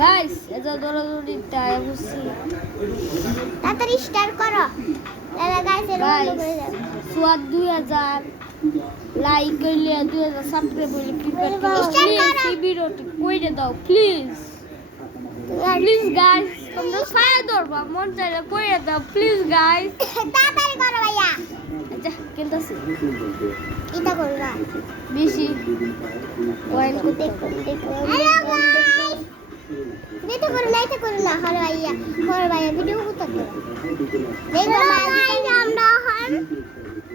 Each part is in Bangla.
গাইস এটা দৌড়াদৌড়ি টাইম হচ্ছে তাড়াতাড়ি স্টার্ট করো দাদা গাইস এর বন্ধ করে দাও সোয়াদ 2000 লাইক করলে 2000 সাবস্ক্রাইব করলে প্লিজ এই ভিডিওটি কইরে দাও প্লিজ প্লিজ গাইস তোমরা ছায়া ধরবা মন চাইলে কইরে দাও প্লিজ গাইস তাড়াতাড়ি করো ভাইয়া আচ্ছা কিনতাছি এটা করবা বেশি কয়েন করতে হ্যালো গাইস এটা করো না হলো ভাইয়া ভিডিও করতে দেখো গাইস আমরা হন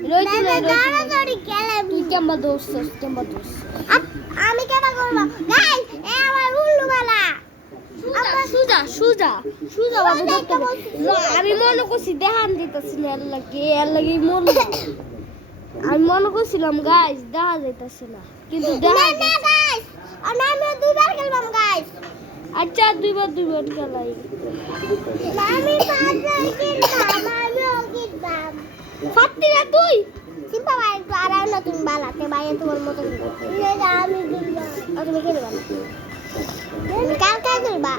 দৌড়াদৌড়ি খেলে তুই কেমবা দোস্ত আমি কেটা করব গাইস এ আমার উল্লুবালা সুজা বাবু দেখতে আমি মনে করছি দেখান দিতেছি না এর লাগে আমি মনে করছিলাম গাইস দেখা যাইতাছে না কিন্তু দেখা না গাইস আমি দুইবার খেলবাম গাইস আচ্ছা দুইবার খেলাই আমি পাঁচবার খেলবাম আমিও খেলবাম ফাত্তি না তুই সিম্পা ভাই একটু আরাম না তুমি বালাতে ভাইয়া তোমার মতো আমি তুমি খেলবা কাল খেলবা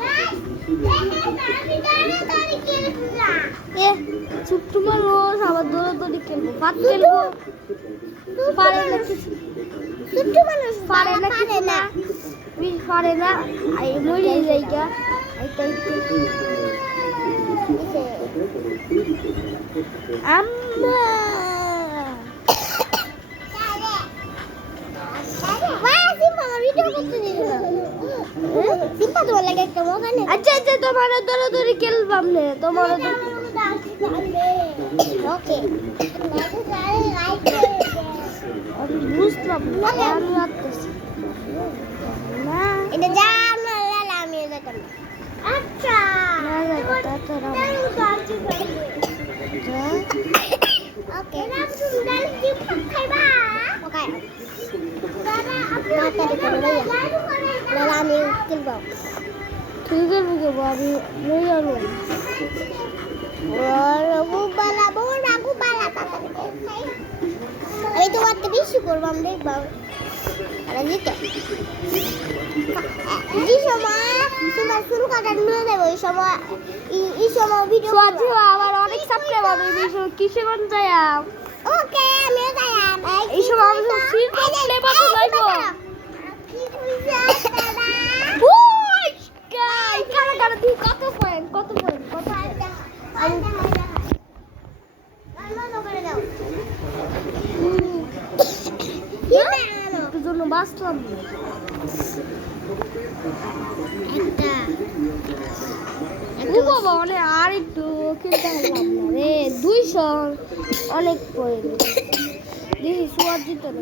ছোট্ট মানুষ আবার দৌড়াদৌড়ি খেলবো ভাত খেলবো পারে না কিছু ছোট্ট মানুষ পারে না পারে না আই মরে যাইগা আম্মা আচ্ছা তোমার দৌড়াদৌড়ি খেলবাম নে তোমার ওকে আমি বুঝলাম না আমি আসতেছি না এটা যা আমরা আমি এটা করব আচ্ছা ওকে না তুমি ডাল কি খাইবা ওকে দাদা আপনি মাথায় করে না আমি খেলবো ঠিক আছে বাবু লই আলো রাগু বালা আমি তো বাত বেশি করব আমরা দেখব আরে দিতে এই সময় তোমার শুরু কাটা নিয়ে দেব এই সময় ভিডিও সোয়াজি আবার অনেক সাবস্ক্রাইবার হবে এই সময় কিসে কোন যাম ওকে আমি যাইম এই সময় আমি সিট লেবা তো যাইবো কি কইছা দাদা ওই গাই কারা তুই কত পয়েন্ট আমি করে দাও তোর জন্য বাঁচলাম ও বাবা অনেক আর একটু খেলতে পারলাম না রে 200 অনেক পড়ে দেখি সুয়াদ দিত না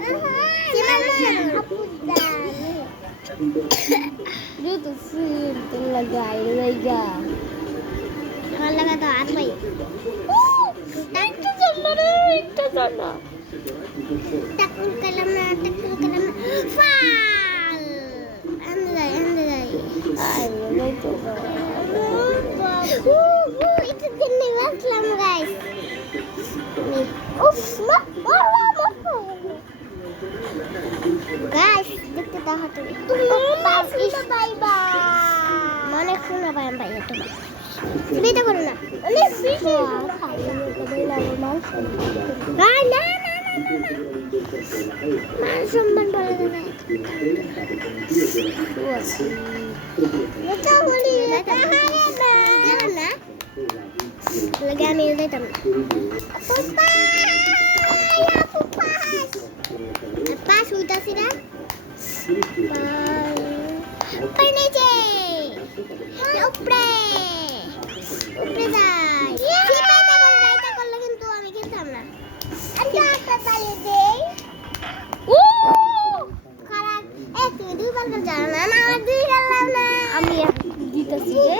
যেহেতু সিল লাগাই লাইগা আমার লাগা তো আর ভাই একটা জন্য টাকুল কালাম না ফাল আমি যাই আই বলে তো এটা জন্য আসলাম গাইস উফ গাইস দেখতে দাও তুমি বাই মনে শোনা ভাই তোমার বিটা করো না অনেক ফিশি না মান সম্মান বলে না এটা বলি না লাগে আমি যাইতাম পাস উইতাছি না পাই নিচে উপরে যাই রাইতা করলে কিন্তু আমি খেলতাম না আচ্ছা একটা তালি দেই খারাপ তুমি দুইবার জানো না আমার দুই গেলাম না আমি দিতেছি রে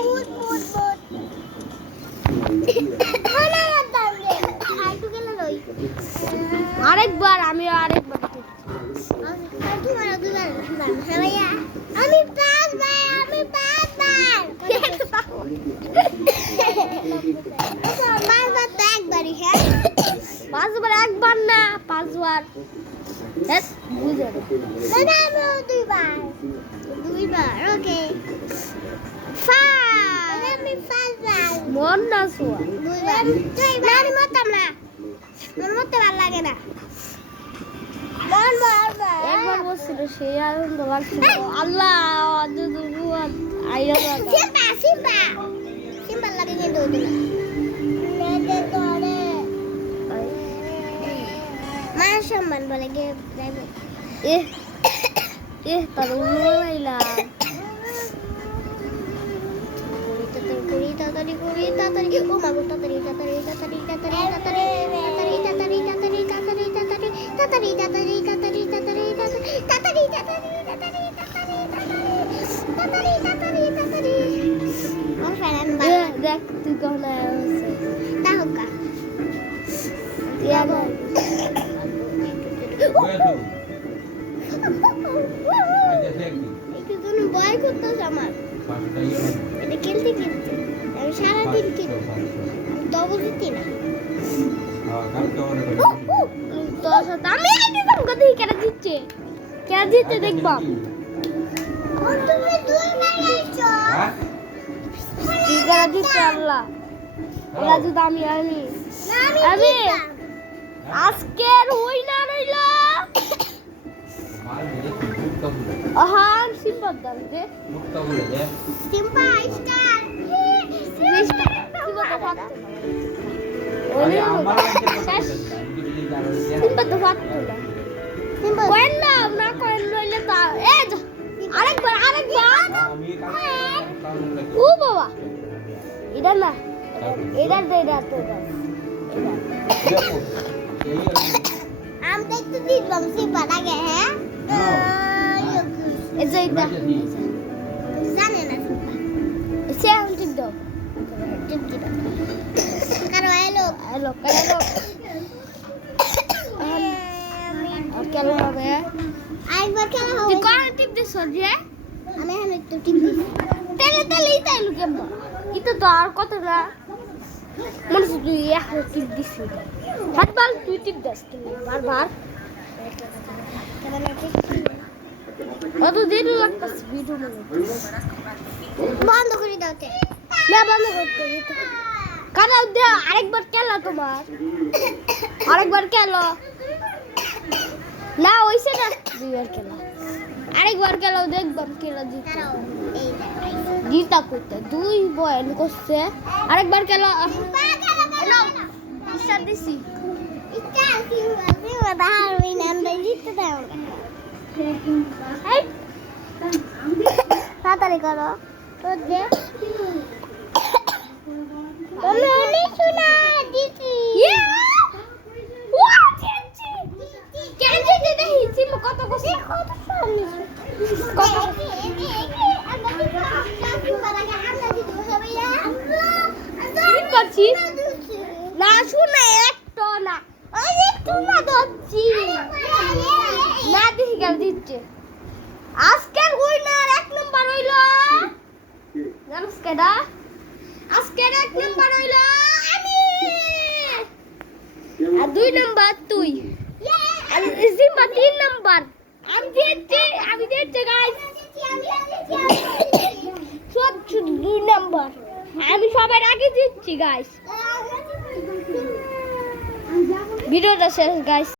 আরেকবার আমি পাঁচবার একবার না পাঁচবার বুঝে দুইবার ওকে অন্না সোয়া দুইবার না আমি মরতাম না আমার মরতে ভালো লাগে না একবার বলছিল সেই আনন্দ লাগছিল আল্লাহ আইয়া সিম্পা সিম্পা সিম্পা লাগে কিন্তু ওইটা নেতে তোরে মা সম্মান বলে গে যাইবে তার উড়াইলা তাড়াতাড়ি ও মা গো তাড়াতাড়ি দেখ তুই কখন আছে ভয় করতেছে আমার এটা খেলতে খেলতে আমি সারাদিন খেলি ডবল দিতি না তোর সাথে আমি একদম গদি কেন দিচ্ছে কেন দিতে দেখবাম তুমি দুই মারাইছো তুই কেন দিচ্ছে আল্লাহ ওরা যদি আমি আমি আজকের হই না রইল সিম্পল দাম দে সিম্পা স্টার ও বাবা এটা না এটা তো আমি তো একটু দিলাম সিম্পা লাগে হ্যাঁ এটা জানে না সিম্পা সে আমি ঠিক দাও কারো এলো কেন হবে আরেকবার খেলা হবে তুই কোন টিপ দিছ রে আমি এখন একটু টিপ দিছি তেলেই তাইলু কেমন এটা তো আর কত না মনে হচ্ছে তুই এখন টিপ দিছি হাত বাল তুই টিপ দাস তুমি বারবার অত দিন লাগতেছে ভিডিও বন্ধ করে দাও তে না বন্ধ করতে দিতে কারণ দে আরেকবার খেলা তোমার আরেকবার খেলো না ওইসে না দুইবার খেলা আরেকবার খেলাও দেখবাম খেলা দিতে জিতা করতে দুই বয়ান করছে আরেকবার খেলা ইচ্ছা দিছি তাড়াতাড়ি করো কত না শুনে একটু না একটু না ধরছি না দেখি গেল দিচ্ছে আজকের উইনার 1 নাম্বার হইল জানিস কেডা আজকের 1 নাম্বার হইল আমি আর 2 নাম্বার তুই আর জিম্বা 3 নাম্বার আমি দিচ্ছি গাইস সব 2 নাম্বার আমি সবার আগে দিচ্ছি গাইস ভিডিওটা শেষ গাইস